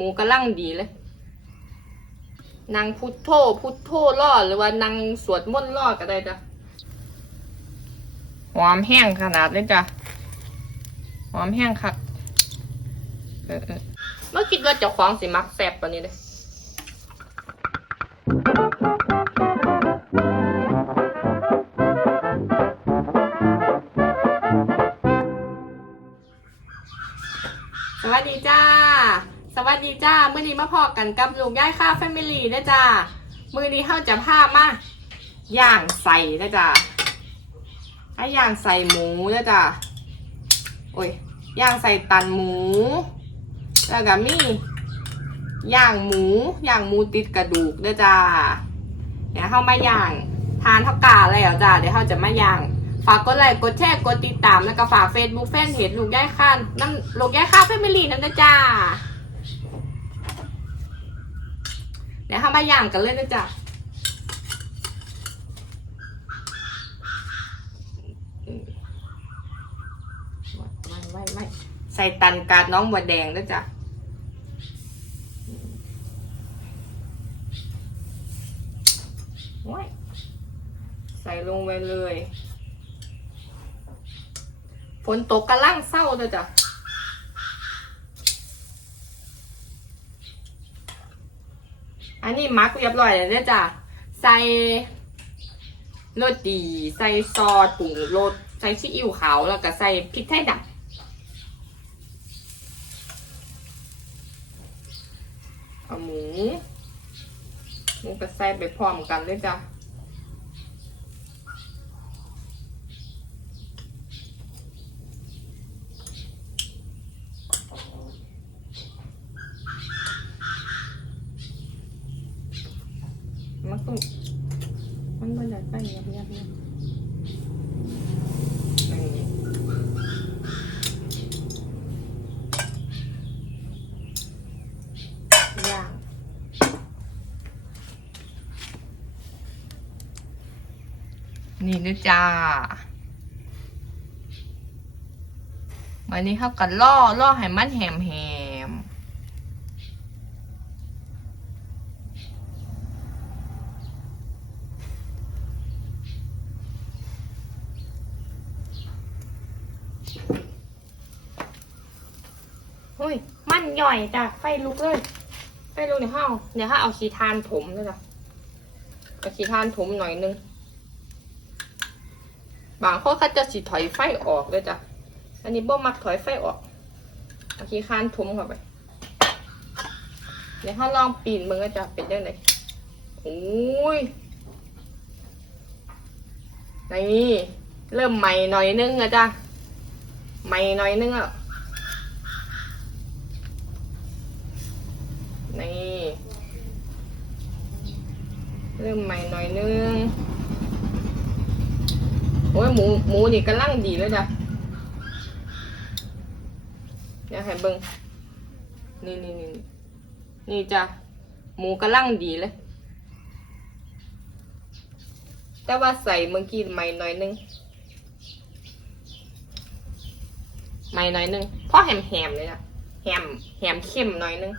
มูกระลังดีเลยนางพุทโธพุทโธรอดหรือว่านางสวดมนต์รอดก็ได้จ้ะหอมแห้งขนาดเลยจ้ะหอมแห้งคักเออเออเมื่อคิดว่าเจ้าของสิมักแซ่บปานนี้เลยสวัสดีจ้า วัสดีจ้า มื้อนี้มาพอกันกับลูกย่ายข้าวแฟมิลี่นะจ้า มื้อนี้เข้าจะพามาย่างใส่นะจ้าให้ย่างใส่หมูนะจ้าโอ้ย ย่างใส่ตันหมู แล้วก็มีย่างหมู ย่างหมูติดกระดูกนะจ้า เดี๋ยวเข้ามาย่าง ทานเท่ากาแล้วจ้า เดี๋ยวเข้าจะมาย่างฝากกดไลค์กดแชร์กดติดตามแล้วก็ฝาก Facebook แฟนเพจลูกย่ายข้านนั่นลูกย่ายข้าแฟมิลี่นั่นนะจ้า เดี๋ยวเข้ามาย่างกันเลยนะจ้าไม่ไม่ไม่ใส่ตันกาดน้องบัวแดงนะจ้ะโอ้ยใส่ลงไปเลยฝนตกกระลังเศร้าเลยจ้ะ นนี้มักเรียบร้อยแล้วเนี่ยจ้ะ ใส่รสดี ใส่ซอสปรุงรส ใส่ซีอิ๊วขาว แล้วก็ใส่พริกไทยดำเอาหมูหมูก็ใส่ไปพร้อมกันเลยจ้ะ มันต้องมันมันอยากไปยับยับยับอย่างนี้ย่าง นี่นะจ้าวันนี้เขากันล่อล่อให้มันแหมแหมเฮ้ย มันหย่อยจ้ะไฟลุกเลย ไฟลุกในห้องเดี๋ยวถ้าเอาขีทานถมเลยจ้ะเอาขีทานถมหน่อยนึง บางคนเขาจะสิถอยไฟออกเลยจ้ะ อันนี้บ่มักถอยไฟออกเอาขีทานถมเข้าไป เดี๋ยวถ้าลองปีนมึงก็จะเป็นได้ไงโอ้ยนี่เริ่มใหม่หน่อยนึงอะจ้ะใหม่หน่อยนึงอะนี่เริ่มใหม่หน่อยนึง โอ้ยหมูหมูนี่กำลังดีเลยจ้ะเดี๋ยวให้เบิ้งนี่นี่นี่นี่จ้ะหมูกำลังดีเลย แต่ว่าใส่เมื่อกี้ใหม่หน่อยนึงใหม่หน่อยนึงเพราะแหมๆเลยจ้ะแหมแหมเข้มหน่อยนึง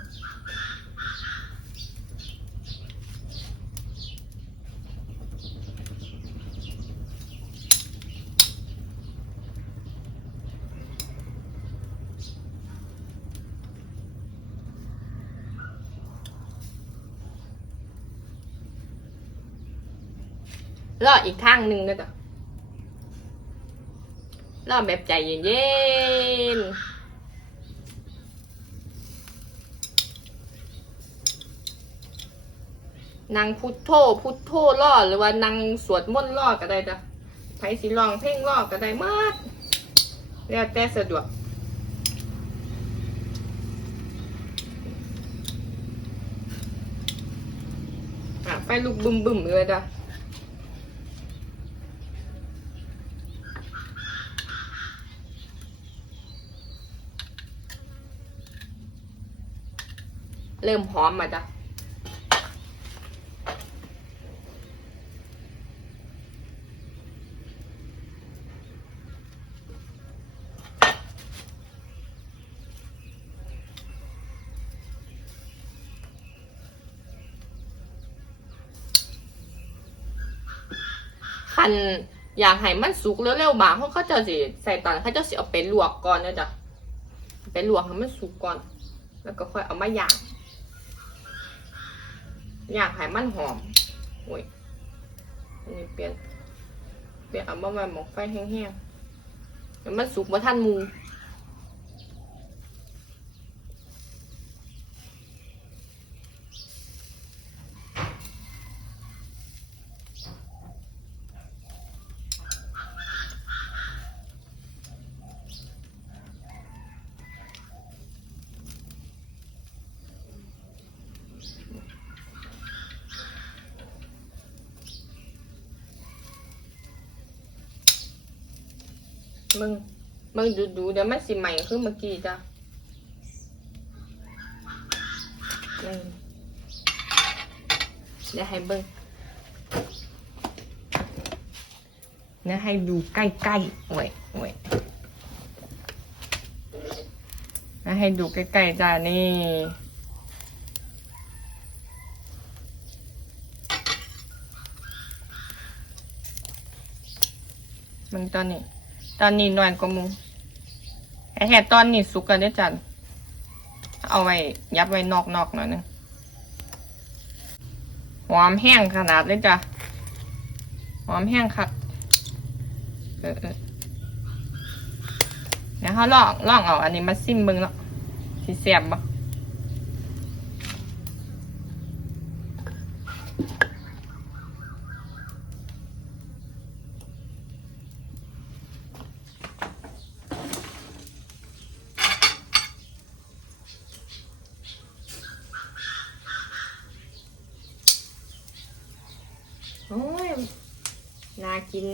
รออีกทางหนึ่งนะจ๊ะรอแบบใจเย็นๆนางพุทโธพุทโธรอดหรือว่านางสวดมนต์รอดก็ได้จ้ะไผสิลองเพลงรอดก็ได้มากแล้วแต่สะดวก ไปลูกบึมบึมๆเลยจ้ะ เริ่มหอมมาจ้ะคันอยากให้มันสุกเร็วๆบางเขาเขาจะสิใส่ตอนเขาจะสิเอาไปลวกก่อนนะจ๊ะไปลวกให้มันสุกก่อน แล้วก็ค่อยเอามาย่าง อยากให้มันหอมโอ้ยอันนี้เปลี่ยนเปลี่ยนเอามาไว้หมกไฟแห้งๆมันสุกมาท่านมู มึงมึงดูดูๆเดี๋ยวมันสิใหม่ขึ้นเมื่อกี้จ้ะนี่เดี๋ยวให้เบิ้งเดี๋ยวให้ดูใกล้ๆโอ้ยโอ้ยเดี๋ยวให้ดูใกล้ๆจ้ะนี่มึงตอนนี้ ตอนนี้หน่อยกว่ามึงแห่ตอนนี้สุกกันได้อจันเอาไว้ยับไว้นอกๆหน่อยนึงหอมแห้งขนาดเลยจ้ะหอมแห้งคักเออเออเดี๋ยวเขาลองลองเอาอันนี้มาซิมเบิ้งแล้วสิเสียบบ่โอ้ยน่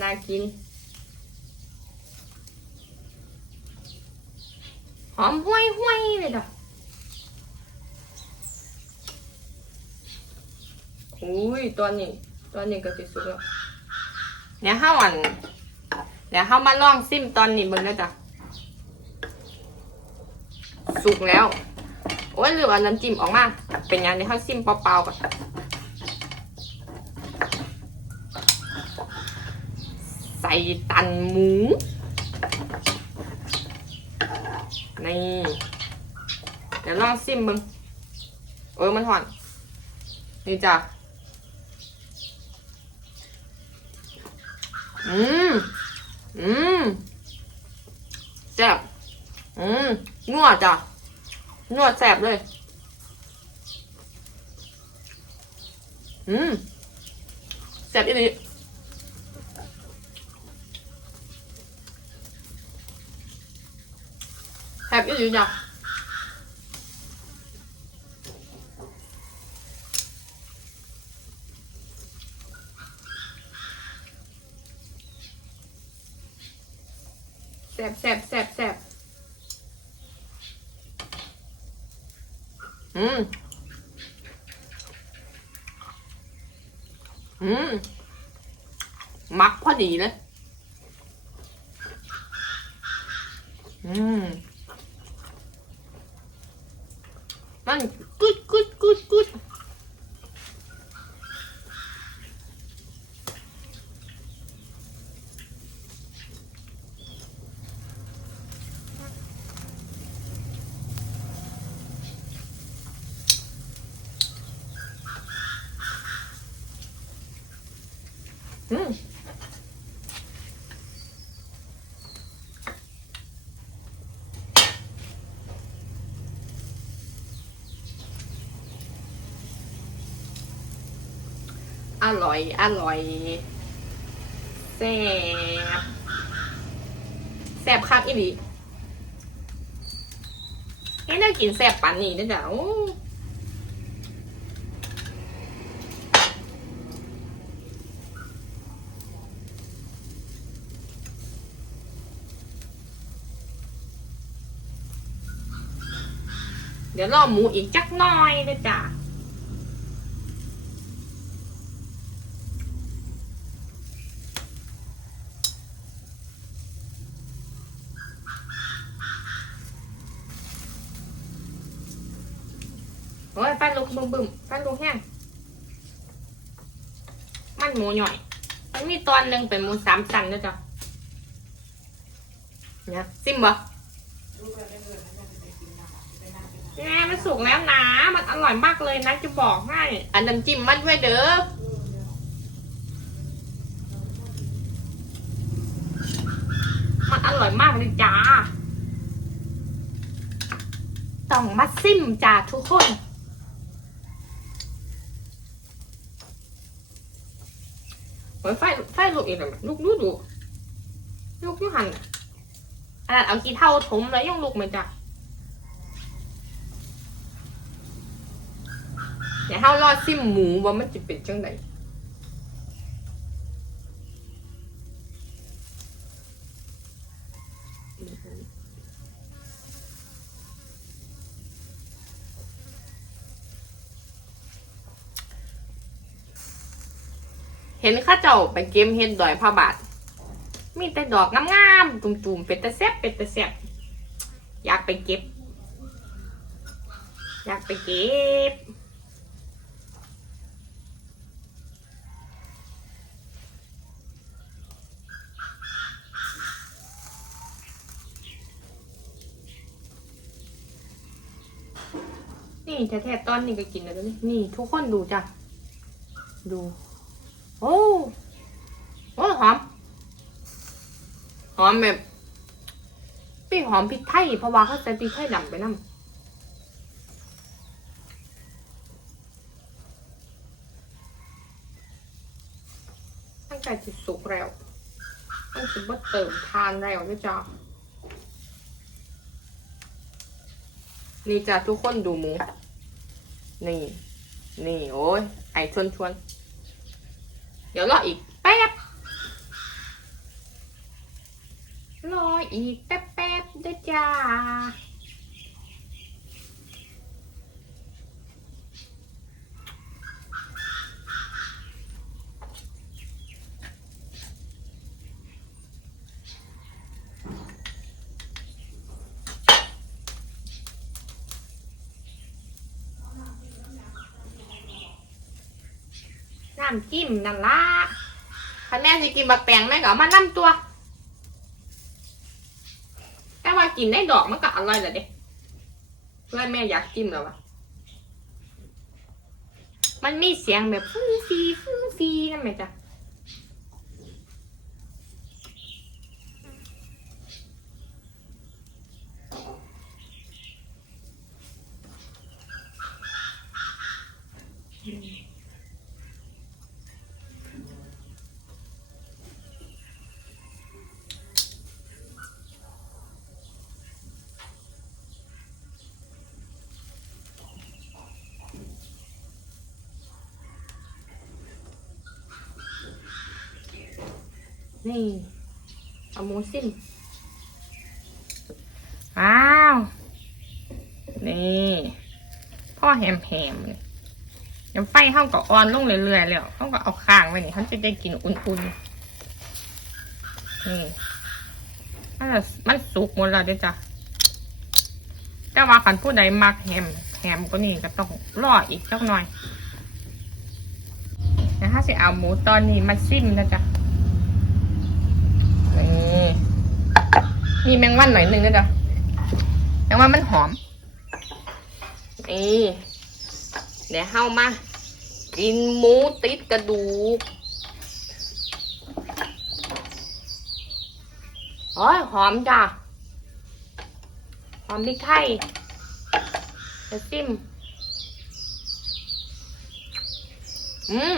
ากินน่ากิน หอมห้วยห้วยๆเลยจ้ะอุ้ยตัวนี้ตัวนี้ก็สิสุกแล้วเดี๋ยวห้าวันเดี๋ยวห้ามาลองซิมตอนนี้เบิ่งนะจ้ะสุกแล้ว โอ้ยลืมเอาน้ำจิ้มออกมา เป็นยังเดี๋ยวห้าซิมเปล่าๆก่อน ส่ตันหมู นี่ เดี๋ยวลองซิมมึงเออมันหอน นี่จ้ะ อืม อืมแซ่บอืมนวดจ้ะนวดแซ่บเลย อืมแซ่บอีหลี ซ่บอีหลีจ้ะแสบแสบแสบแสบอื มันกุดกุดกุดกุดอืม ร่อย อร่อยแซ่บแซ่บคักอีหลีนี่น่ากินแซ่บปันนี่นะจ๊ะโอ้เดี๋ยวรอหมูอีกจักหน้อยนะจ๊ะ โอ้ยฟันลูกบึมบึ้มฟันลูกแห้งมันหมูหน่อย มันมีตอนหนึ่งเป็นหมูสามชั้นนะจ๊ะเนี่ยซิมบ่แง่มันสุกแล้วนะ มันอร่อยมากเลยนะ จะบอกให้ อันน้ำจิ้มมันด้วยเด้อมันอร่อยมากเลยจ้า ต้องมาซิมจ้าทุกคน โอ้ยไฟไฟลุกอีกแล้วลุกดูดูลุกยูหันน่ะอันนั้นเอากี่เท่าถมแล้วยังลุกไหมจ้ะเดี๋ยวเฮารอดซิมหมูว่ามันจะเป็นจังไดเห็นข้าเจ้าไปเกมเห็ดดอยพระบาท มีแต่ดอกงามๆจุ่มๆเป็นตะแซบเป็นตะแซบอยากไปเก็บ อยากไปเก็บนี่แท้ๆตอนนี้ก็กินแล้วนี่นี่ทุกคนดูจ้ะ ดู โอ้โอ้หอม ห อมแบบปีหอมพริกไทยเพราะว่าเขาใส่พริกไทยดำไปน้ำตั้งแต่จิตสุกแล้วตั้งแต่ว่าเติมทานแล้วนะจ๊ะนี่จ้ะทุกคนดูหมู นี่ นี่โอ้ยไอชวนชวน เดี๋ยวรออีกแป๊บ ร อีกแป๊บๆด้วยจ้าน้ำจิ้มนั่นละคันแม่สิกินบักแตงแม่ก็เอามาน้ำตัว แต่ว่า กินได้ดอกมันก็อร่อยแหละเด็เพื่อนแม่อยากกินแล้ววะมันมีเสียงแบบฟุ้งฟีฟุ้งฟีนั่นไหมจ๊ะ นี่เอาหมูสิ้นอ้าว นี่พ่อแฮมแฮมเลยเดี๋ยวไฟเข้ากับออนลงเรื่อยๆแล้วเขาก็เอาข้างไว้นี่เขาจะได้กินอุ่นๆนี่มันมันสุกหมดแล้วเด้อจ้ะแต่ว่าคันผู้ใดมักแฮมแฮมก็นี่ก็ต้องรออีกสักหน่อยนะถ้าสิเอาหมูตอนนี้มาซิมนะจ๊ะ นี่มีแมงวันหน่อยหนึ่งนะจ๊ะแมงวันมันหอม นี่เดี๋ยวเข้ามา กินหมูติดกระดูกโอ้ยหอมจ้ะ หอมพริกไทยเดี๋ยวซิมอืม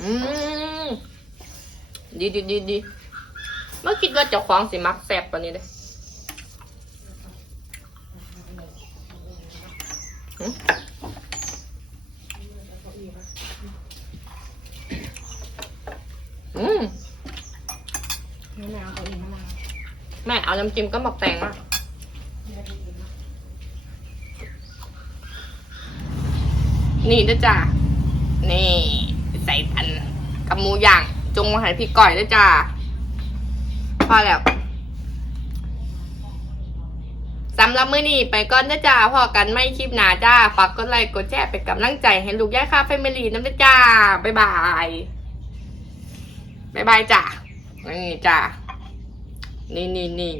อืม ดีดีดีดี เมื่อคิดว่าเจ้าของสิมักแซ่บกว่านี้เลยหึอืมแมวเขาอีกมะนาวแม่เอาน้ำจิ้มก็หมกแตงมานี่นะจ้ะนี่ ใส่พันกับหมูย่าง จงมาห้พี่ก่อยด้วยจ้า พอแล้วสำหรับมื้อนี้ไปก่อนนะจ้าพอกันไม่คลิปหนาจ้า ฝากกดไลค์กดแชร์เป็นกำลังใจให้ลูกย่าค่าแฟมิลี่น้ำนะจ้า บ๊ายบาย บ๊ายบายจ้ะนี่จ้ะนี่นี่นี่